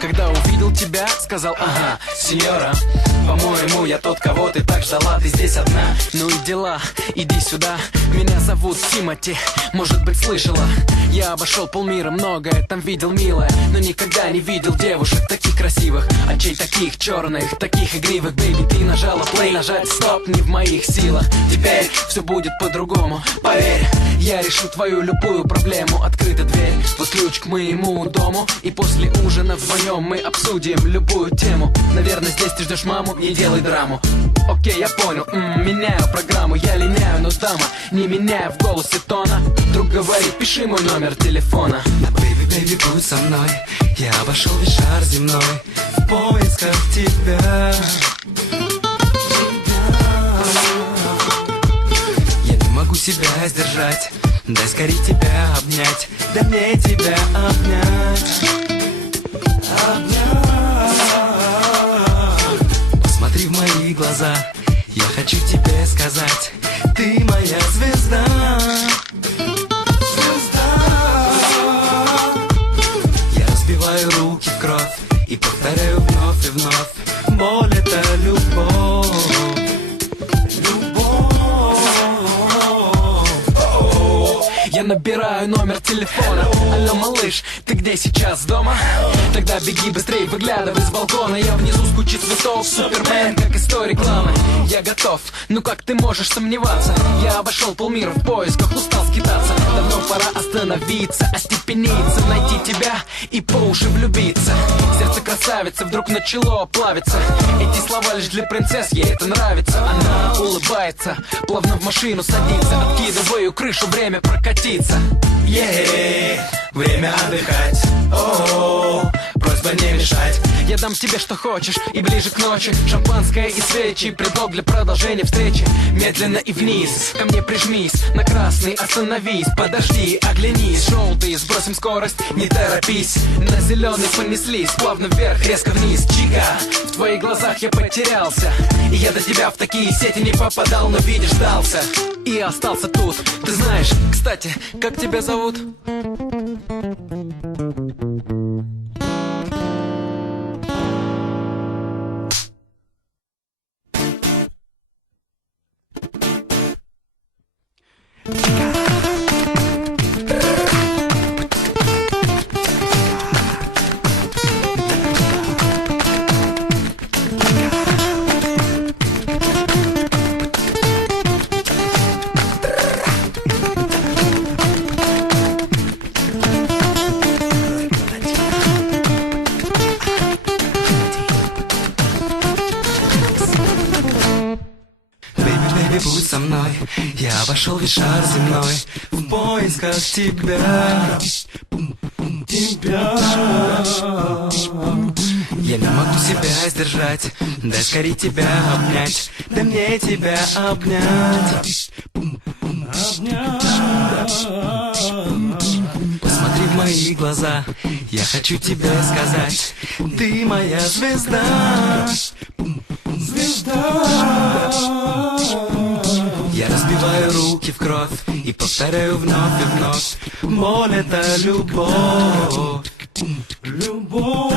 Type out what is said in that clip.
Когда увидел тебя, сказал: ага, сеньора, по-моему, я тот, кого ты так ждала, ты здесь одна. Ну и дела, иди сюда. Меня зовут Тимати, может быть, слышала. Я обошел полмира, многое там видел, милая, но никогда не видел девушек таких красивых, очей таких черных, таких игривых. Бэйби, ты нажала плей, нажать стоп не в моих силах. Теперь все будет по-другому, поверь. Я решу твою любую проблему. Открыта дверь, вот ключ к моему дому, и после ужина вдвоем мы обсудим любую тему. Наверное, здесь ты ждешь маму, не делай драму. Окей, я понял, меняю программу. Я линяю, но дама, не меняя в голосе тона. Друг говорит, пиши мой номер телефона. Бэйби, бэйби, будь со мной. Я обошел весь шар земной в поисках тебя. Я не могу себя сдержать, дай скорее тебя обнять, дай мне тебя обнять. Посмотри в мои глаза, я хочу тебе сказать, ты моя звезда. Я разбиваю руки в кровь и повторяю вновь и вновь: боль — это любовь. Я набираю номер телефона. Алло, малыш, ты где сейчас, дома? Тогда беги быстрей, выглядывай с балкона. Я внизу с кучей цветов, Супермен, как из той рекламы. Я готов, ну как ты можешь сомневаться? Я обошел полмира в поисках, устал скитаться. Давно пора остановиться, остепениться, найти тебя и по уши влюбиться. Сердце красавицы вдруг начало плавиться. Эти слова лишь для принцесс, ей это нравится. Она улыбается, плавно в машину садится. Откидываю крышу, время прокатиться. Время отдыхать. О-о-о, просьба не мешать. Я дам тебе что хочешь и ближе к ночи. Шампанское и свечи, предлог для продолжения встречи. Медленно и вниз, ко мне прижмись. На красный остановись, подожди, оглянись. Желтый, сбросим скорость, не торопись. На зеленый понеслись, плавно вверх, резко вниз. Чика, в твоих глазах я потерялся. И я до тебя в такие сети не попадал, но видишь, сдался и остался тут. Ты знаешь, кстати, как тебя зовут? Будь со мной, я обошел весь шар земной в поисках тебя. Я не могу себя сдержать, дай скорее тебя обнять, дай мне тебя обнять. Посмотри в мои глаза, я хочу тебе сказать, ты моя звезда. Я разбиваю руки в кровь и повторяю вновь и вновь: боль — это любовь. Любовь.